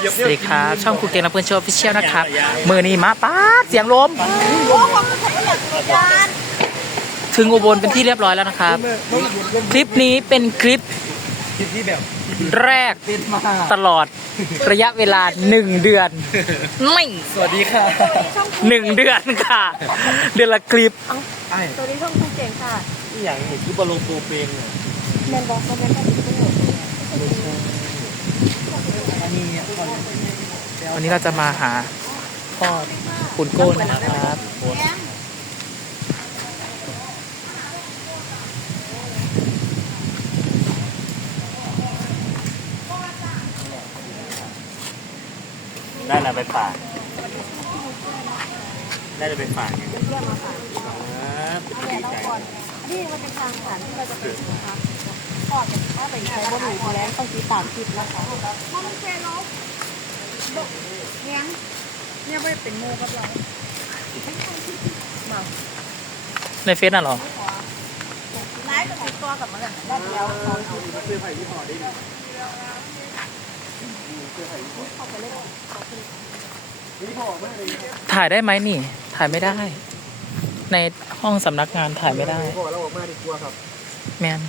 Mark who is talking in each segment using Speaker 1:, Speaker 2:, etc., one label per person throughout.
Speaker 1: สวัสดีครับช่องครูเก่งและเพื่อนโชว์ออฟฟิเชียลนะครับมือนี้มาป๊าดเสียงลมถึงอุบลเป็นที่เรียบร้อยแล้วนะครับคลิปนี้เป็นคลิปแรกตลอดระยะเวลา1 เดือนไม่สวัสดีค่ะ1 เดือนค่ะเดือนละคลิป
Speaker 2: สวัสดีช่องครูเก่งค่ะ
Speaker 3: นี่อย่างนี้คือบอลลูนโปรเปงเนี่ย
Speaker 2: แมนบอกคอมเมนต์กันทุกคน
Speaker 1: วันนี้เราจะมาหาพ่อคุณโก้นะครับ
Speaker 3: ได้นะไปฝากได้จะไปฝากไง
Speaker 2: เยี่ยมมาค่ะ
Speaker 3: ดีใจ
Speaker 2: นี่มันเป็นทางผ่านที่เราจะไปนะคะพ่อจะถ้าไปใช้บนหนูแล้วต้องตีตามคลิปนะคะมันแค่ลบเนี่ยไม่เป็นโมกับเรา
Speaker 1: ในเฟซน่ะเหรอ
Speaker 2: ไลฟ์กับตัวกับมันได้เดียว
Speaker 3: ซื้อไผ่ที่ห่อได้ดิ
Speaker 1: ถ่ายได้ไหมนี่ถ่ายไม่ได้ ในห้องสำนักงานถ่ายไม่ได้
Speaker 3: เราออกมาดีกว่าครับ
Speaker 1: แมน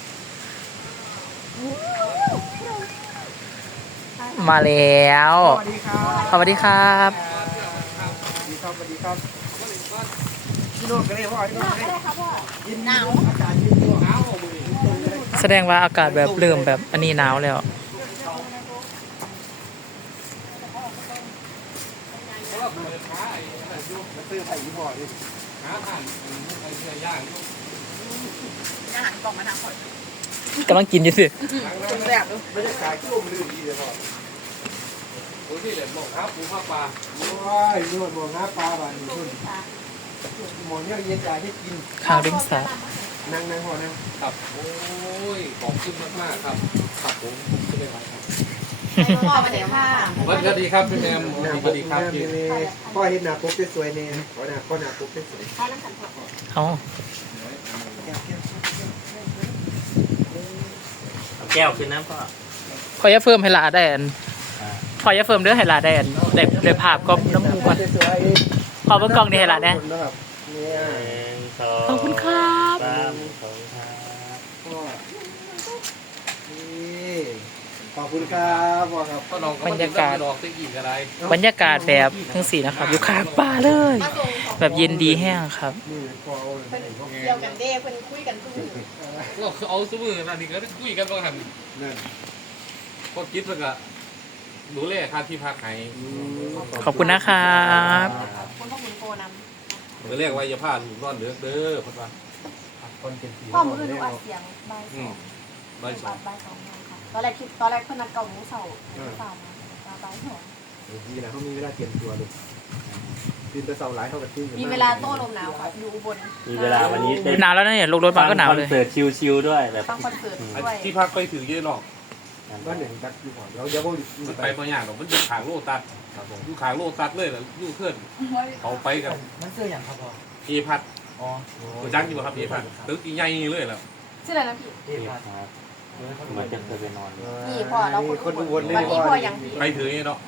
Speaker 1: มาแล้ว
Speaker 3: สวัสดีครับ
Speaker 1: สวัสดีครับ
Speaker 3: สวัสดีครับพี่โน้ตกันเลยพ่อพี่โน้ตกันเลยครับพ่อหนาวอากาศเย็นหนาว
Speaker 1: แสดงว่าอากาศแบบเริ่มแบบอันนี้หนาวแล้ว
Speaker 3: ซื้อไผ่ที่ห่อดิ
Speaker 1: กำลังกินอยู่สิ
Speaker 3: แซ่บดูบรรยากาศร่มรื่นดีเลยพ่อโอ้ยที่เด็ดหมกครับปูผ้าปลาโอ้ยนวดหมกครับปลาบ้านนี่คุณหมอนเนี่ยเย็นใจให้กิน
Speaker 1: ข้าวดิ้งสา
Speaker 3: นั่งพ่อนั่งครับโอ้ยขอบคุณมากๆครับครับผมจะได้ไหมครับ
Speaker 2: พ่อมาเดี๋ยวค่ะ
Speaker 3: สวัสดีครับพี่แมมสวัสดีครับพี่พ่อเห็นหน้าปุ๊บสวยเนี่ยพ่อหน้าปุ๊บสวย
Speaker 1: เอา
Speaker 3: แก้วขึ้นน้ำพ่อ
Speaker 1: พอยาเฟิร์มให้ลาได้อันพอยาเฟิร์มเด้อให้ลาได้อันได้ภาพก็น้ำมูก่อนพอเบิ่งกล้องนี่ให้ลาได้ขอบคุณครับ
Speaker 3: ขอบคุณครับพ่อครับ
Speaker 1: บรรยากาศแบบทั้งสี่นะครับอยู่ข้างป่าเลยแบบเย็นดีแห้งครับ
Speaker 2: เกี่ยวกันเด้เพิ่นคุยกันคือ
Speaker 4: ก็คือเอาสมืออันนี้ก็คุยกันบ้างครับก็คิดแล้วก็ดูแลค่าที่พักให้
Speaker 1: ขอบคุณนะครับ
Speaker 2: คุณพ่อคุณโกนำ
Speaker 4: เรียกว่าอย่าพลาดนอนเด้อพ่อ
Speaker 2: พ่อมือดูอัดเสียงบ่ายสองค่ะตอนแรกคนนัดเก่าหมูเสาเปล่ามาบ่ายสอง
Speaker 3: ดีนะเขามีเวลาเตรียมตัวเลยตื่นแต่เสาหลายเท่ากับตื่น
Speaker 2: มีเวลาโต้ลมหนาวค่ะอยู่อุบล
Speaker 5: มีเวลาวันนี้
Speaker 1: หนาวแล้วเนี่ยลงรถมาก็หนาวเลย
Speaker 5: คอนเสิร์ตชิลๆด้วยแบบ
Speaker 2: ฟังคอนเสิร์ตด้วย
Speaker 4: ที่พักไปถือเยอะหรอก
Speaker 3: บ้านหนึ่งตัดอยู่ก่อนเราเดี๋ยว
Speaker 4: มันไปบางอย่างหรอกมันอยู่ขางโลตัดอยู่ขางโลตัดเลยแล้วอยู่เคลื่อนเขาไปกับ
Speaker 3: มันเสื้ออย่างครับพ่อ
Speaker 4: เอพัดอ๋อจังอยู่ครับเอพัดตึกใหญ่เลยแล้ว
Speaker 2: ชื่ออะไรนะพี่
Speaker 5: เอพัดครับเหมือนจะเคยไปนอน
Speaker 2: นี่พ่อเรา
Speaker 3: คนดูวนเลย
Speaker 2: วันนี้พ่อยัง
Speaker 4: ไปถือเนาะ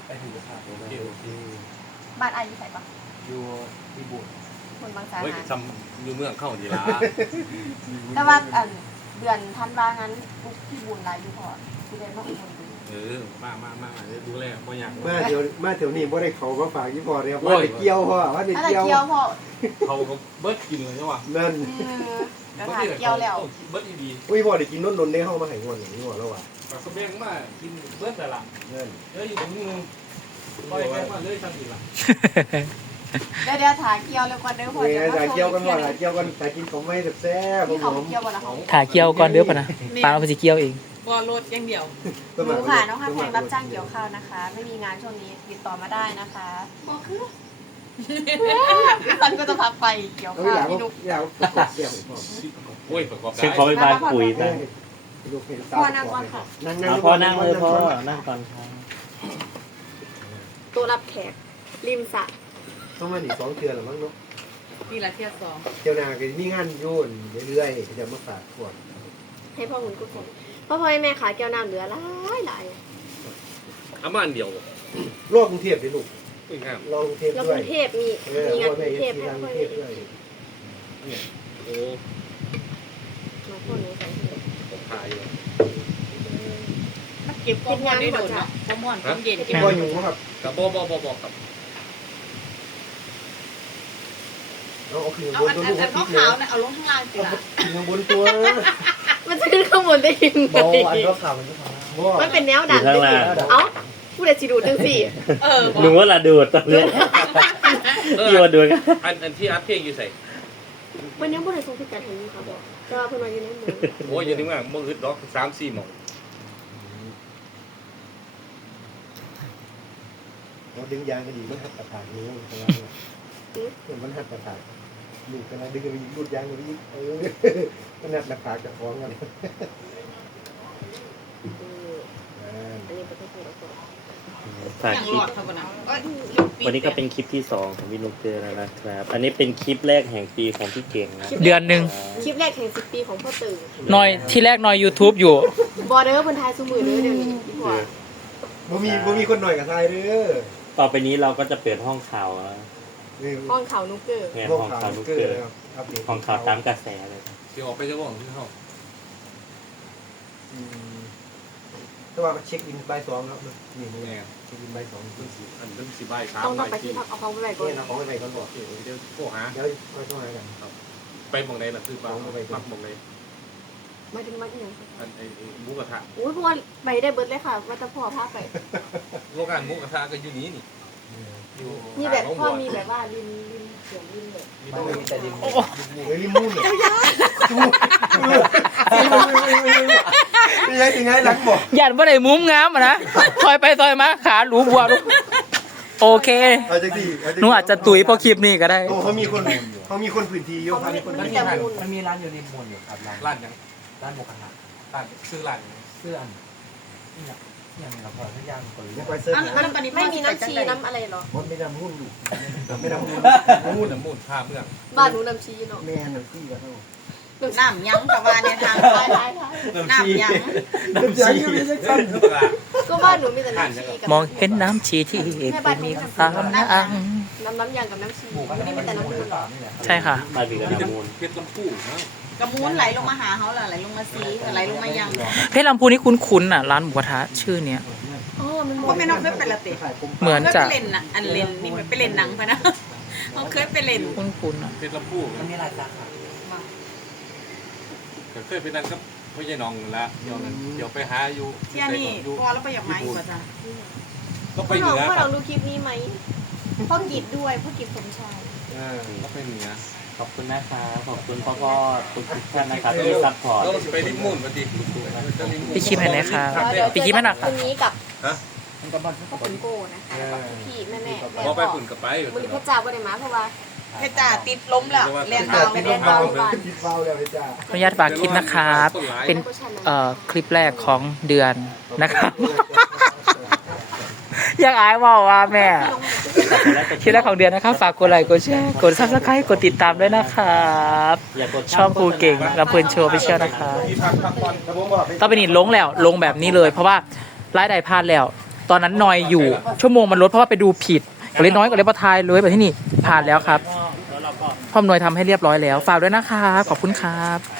Speaker 2: บ้านอายุใส่ปะ
Speaker 3: อยู่ที่บุญ
Speaker 2: คนบางสา
Speaker 4: หารอยู่เมืองเข้าดีละ
Speaker 2: แต่ว่าเดือนธันวางั้นพี่บุญรายอยู่พอที่ได้มาอุบล
Speaker 4: มาดูแลพ่ออยาก
Speaker 3: มาเดี๋ยวนี้บ่ได้เขามาฝากยี่พ่อเนี่ยว่าเด็กเกี่ยวพ่อว่าเด็กเกี่ยว
Speaker 2: พ่อ
Speaker 4: เขาก็เบิร์ดกินเลยใช่ป่ะ
Speaker 3: นั่น
Speaker 2: กระถางเกี่ยวแล้ว
Speaker 4: เบิร์ดดี
Speaker 3: อุ้ยพ่อได้กินนนในห้องมาให้งวดอย่างนี้พ่อแล้วว่ะ
Speaker 4: ก็แบ่งมากินเบิร์ดแต่ละนั่นอยู่ตรงนี้ปล่อยแบ่งมาเลยทั้งทีละ
Speaker 2: เดี๋ยวถ่ายเกี่ยวแล้วก่อนเด้อพ่อ
Speaker 3: ถ่ายเกี่ยวกันว่าถ่ายเกี่ยวกันถ่ายกินของไม่แซ่บ
Speaker 2: ผม
Speaker 1: ถ่ายเกี่ยวก่อนเด้อป่ะนะปลาเราไปสิเกี่ยวเอง
Speaker 2: บอลรถอย่างเดียวหนูค่ะน้องข้าวแพงรับจ้างเกี่ยวข้าวนะคะไม่มีงานช่วงนี้ติดต่อมาได้นะคะบอกคือตอนก็จะพักไปเกี่ยวข้าวที่ลูก
Speaker 3: อยากประกอบเกี่ยว
Speaker 4: โอ้ยประกอบ
Speaker 5: ซึ่งเขาไปบ้านปุ๋ยไป
Speaker 2: พ่อนั่งก่อนค่ะ
Speaker 5: พ่อนั่งเลยพ่อนั่งก่อนครับ
Speaker 2: ตัวรับแขกริมสระ
Speaker 3: ต้องมาหนี2 เทือนหรือมั้งเนาะ
Speaker 2: นี่ละเที่ยว2
Speaker 3: เจ้านาก็มีงานยุ่นเรื่อยๆจะมาฝากขวด
Speaker 2: ให้พ่อหุ่นกุศลพ่อแม่ขาแก้วน้ำเหลือหลาย
Speaker 4: อามาอันเดียว
Speaker 3: รอบกรุงเทพดิลูก
Speaker 4: ไม่งาม
Speaker 3: รอบกรุงเทพ
Speaker 2: แล้ว
Speaker 3: ด้
Speaker 2: ก
Speaker 3: วย
Speaker 2: รุงเทพมี
Speaker 3: เออ
Speaker 2: มีงาน
Speaker 3: พ่อก แม่
Speaker 2: รุงเทพ
Speaker 3: มี
Speaker 2: ให้
Speaker 3: งานก
Speaker 2: ค่
Speaker 3: รุ
Speaker 2: อย
Speaker 3: งเทพด้วย
Speaker 4: โอ้
Speaker 2: มาคนหนูใส่เสื้อ
Speaker 4: ผมขายอยู่
Speaker 6: เก็บก้อนได้โดนเนาะก้อนก้อนเย็นเก็บ
Speaker 3: พ่ออยู่ครับ
Speaker 4: กับบ่ครับ
Speaker 3: เราเอาขึ้น
Speaker 6: เอา
Speaker 3: บน
Speaker 6: อัน
Speaker 3: ตัวลูก
Speaker 6: ขาวๆเนี่ยเอาลงข้างล่างสิล่ะ
Speaker 3: ขึ้นบนตัว
Speaker 2: มันจะขึ้นข้างบนได้ยังไง มันเป็นแนวดัน
Speaker 5: อยู่ข้างล่าง
Speaker 2: เอ้าผู้ใดสิดูจังสี่
Speaker 6: เออ
Speaker 5: หนูว่าละดูดตอนนี้พี่มาดูกัน
Speaker 4: อันที่อัพเพลงอยู่ใส่
Speaker 2: มันยังผู้ใดทรงพิการเห็นอยู่ค่ะบอกก็เพิ่นว่าอยู่ในหมู่
Speaker 4: โอ้ยอย่างนี้ว่ามึงอึดดอก3-4หม่อง
Speaker 3: เราดึงยางก็ดีมันหัดประสานนิ้วมันหัดประสานลูกกันนะดึงกันไปยิงรูดยางกันไปยิงมันหัดหลักฐานจะฟ้องกัน
Speaker 2: อันนี้เป็นตัวละคร
Speaker 5: ฝาก
Speaker 6: อย่าง
Speaker 5: ค
Speaker 6: ห
Speaker 5: ลิ
Speaker 6: ล
Speaker 5: ป
Speaker 6: อดเท่ากันนะเอ้ย
Speaker 5: วันนี้ก็เป็นคลิปที่2ของพี่นุ๊กเกอร์แล้วนะครับ อันนี้เป็นคลิปแรกแห่งปีของพี่เก่งนะ
Speaker 1: เดือนหนึ่ง
Speaker 2: คลิปแรกแห่ง10 ปีของพ่อตื่น
Speaker 1: หน่อยที่แรกหน่อย YouTube อยู่
Speaker 2: บอเดอร์เพิ่นทายซุมือเด้อเดี๋ยวนี้พี่พ่อ
Speaker 3: บ่มีคนหน่อยกับทรายเด้อ
Speaker 5: ต่อไปนี้เราก็จะเปิดห้องข่าวแล้ว
Speaker 2: ห้องเขานุกเกอร์
Speaker 5: งาน
Speaker 3: ห้อง
Speaker 5: ห้อง
Speaker 3: ข่า
Speaker 5: ข่าว ว
Speaker 3: ลู
Speaker 5: นุ๊
Speaker 3: ก
Speaker 5: ก
Speaker 3: เก
Speaker 5: เก
Speaker 3: อ
Speaker 5: อ
Speaker 3: ร์
Speaker 5: ร์
Speaker 3: ครับ
Speaker 5: ห้องข่าวตามกระแสเลย
Speaker 4: สิออกไปจะบอกที่เฮา
Speaker 3: แต่ว่าเช็คอินใบสองแล้วนี่
Speaker 4: แน่
Speaker 3: เช็คอินใบสอง
Speaker 4: อันนึงสิบ่าย
Speaker 2: ต้อง
Speaker 4: 3
Speaker 2: ไป
Speaker 4: บ่าย
Speaker 2: ที่
Speaker 4: 4
Speaker 2: พักเอาของไปไว้ก่อน
Speaker 3: นี่นะของไปก่อนบอก
Speaker 4: เดี๋ยวโทรหา
Speaker 3: เดี๋ยวไปต้องหากัน
Speaker 4: ไปหม่องใดน่ะคือว่ามักหม่องใด
Speaker 2: มาถึงมาอีหยัง
Speaker 4: อันไอ้หมูกระทะ
Speaker 2: อุ้ยเพราะว่าไปได้เบิดเลยค่ะว่าแต่พ่อพาไป
Speaker 4: โรงงานหมูกระทะก็อยู่นี้นี่อยู่
Speaker 2: มีแบบพ่อมีแบบว่าริมเสียงริมแบบ
Speaker 4: มีต้องมีแต่ดิน
Speaker 3: เฮ้ยริมมุ่นเนี่ยนี่ไงยังไงหลังบอก
Speaker 1: หยันว่าได้มุ้มงามอะนะซอยไปซอยมาขาหลูบัวลูกโอเค
Speaker 3: เอาจากดี
Speaker 1: หนูอาจจะตุ๋ยเพราะคลิปนี้ก็ได้
Speaker 3: โอ้เขามีคนพื้นที่เยอะ
Speaker 2: เขา
Speaker 3: มีคน
Speaker 2: มีแต่มูล
Speaker 7: มันมีร้านอยู่ริมมนอยู่ครับร้าน
Speaker 4: ร้านยัง
Speaker 7: ร้านหมูกระทะ
Speaker 4: ร้านซื้อร้านยัง
Speaker 7: เสื้ออันนี่อย่างอย่างเราขอทุกอย่างเปิด
Speaker 3: ไม่ไปเซิร์ฟ
Speaker 6: อันปฏิ
Speaker 2: ไม่มีน้ำชีน้ำอะไรหรอ
Speaker 3: มดไม่ดำหุ้นอยู่ไม่ดำหุ้น
Speaker 4: มูนน่ะมูนผ้าเมือง
Speaker 2: บ้านหนูน้ำชีเนาะ
Speaker 3: แม่หนึ่งที่กันเนาะ
Speaker 6: น้ำยั้งกับว่าในทาง
Speaker 2: ท้ายท้าย
Speaker 6: น้ำยั้ง
Speaker 3: น้ำใจอยู่ในเซ็กชัน
Speaker 2: ก็บ้านหนูมีแต่น้ำชีกับ
Speaker 1: มองเห็นน้ำชีที่เคยมีความอ่าง
Speaker 2: น้ำยางกับน้ำชี
Speaker 7: หมูกระทะ
Speaker 2: นี่มีแต่น้ำมูล
Speaker 1: ใช่ค่ะ
Speaker 5: มาบีกับน้ำมูล
Speaker 4: เพชรลำพูนะ
Speaker 6: กระมูนไหลลงมาหาเขาล่ะไหลลงมาซีไหลลงมายัง
Speaker 1: เพชรลำพูนี่คุ้นๆอ่ะร้านหมูกระทะชื่อเนี้ย
Speaker 2: อ๋อมัน
Speaker 6: ว่าไม่น้องเคยเป็นละติ
Speaker 1: เหมือน
Speaker 6: เคย
Speaker 1: จะ
Speaker 6: ไปเล่นน่ะอันเล่นนี่มันไปเล่นหนังไปนะเขาเคยไปเล่น
Speaker 1: คุ้นๆอ่ะ
Speaker 4: เพชรลำพู
Speaker 7: มันมีหลายสาขา
Speaker 4: ก็เคยไปนั่นกับพ่อใหญ่น้องละเดี๋ยวไปหาอยู่
Speaker 6: เที่ยนี่พอแล้วไปอยากมาอีกว่าจ้ะ
Speaker 4: ก็ไป
Speaker 2: พ่อ
Speaker 4: เห
Speaker 2: น้อง
Speaker 4: นือ
Speaker 2: พ่อ
Speaker 4: ค
Speaker 2: น้
Speaker 4: รั
Speaker 2: อบ งดูคลิปนี้ไหมพ่อกิจด้วยพ่อกิจสมชาย
Speaker 4: ก็ไปเหนือ
Speaker 5: ขอบคุณนะครับขอบคุณพ่อพ่อทุกท่านนะครับที่ซัพพอร์ต
Speaker 4: เราไปริมมุ่นมาดิ
Speaker 1: พี่คิมเห็นไหมคะพี่คิมไม่หนัก
Speaker 2: คื
Speaker 1: ค่ะ
Speaker 2: นนี้กับ
Speaker 7: มันก็มัน
Speaker 2: พ่อคุณโก้นะคะแล้วก็พี่แม่แม่
Speaker 4: พอไปฝุ่นกับไป
Speaker 2: มือนี้พระเจ้าก็ได้มาเพราะว่า
Speaker 6: เพชรจ่าติดล้มแล้วเรียนเบา
Speaker 2: ไปเรียนเบาบ้าน
Speaker 3: คิดเบาแล้วจ้า
Speaker 1: ขออนุญาตฝากคลิปนะครับ เป็นคลิปแรกของเดือนนะครับ อยากอายบอกว่าแม่ คลิปแรกของเดือนนะครับ ฝากกดไลค์กดแชร์กด Subscribe กดติดตามด้วยนะครับ
Speaker 5: อย่ากด
Speaker 1: ช่องครูเก่งและเพื่อนโชว์ไปเชียวนะครับ
Speaker 3: ที่พักผ่อนแต่ผมบอก
Speaker 1: ต่อไปนี้ลงแล้วลงแบบนี้เลย เพราะว่ารายได้พลาดแล้ว ตอนนั้นนอยอยู่ชั่วโมงมันลดเพราะว่าไปดูผิดก็เลยน้อยก็เลยประทายเลยแบบที่นี่ผ่านแล้วครับ
Speaker 5: แล้วเราก็
Speaker 1: พ่อมนวยทำให้เรียบร้อยแล้ว ฝากด้วยนะครับขอบคุณครับ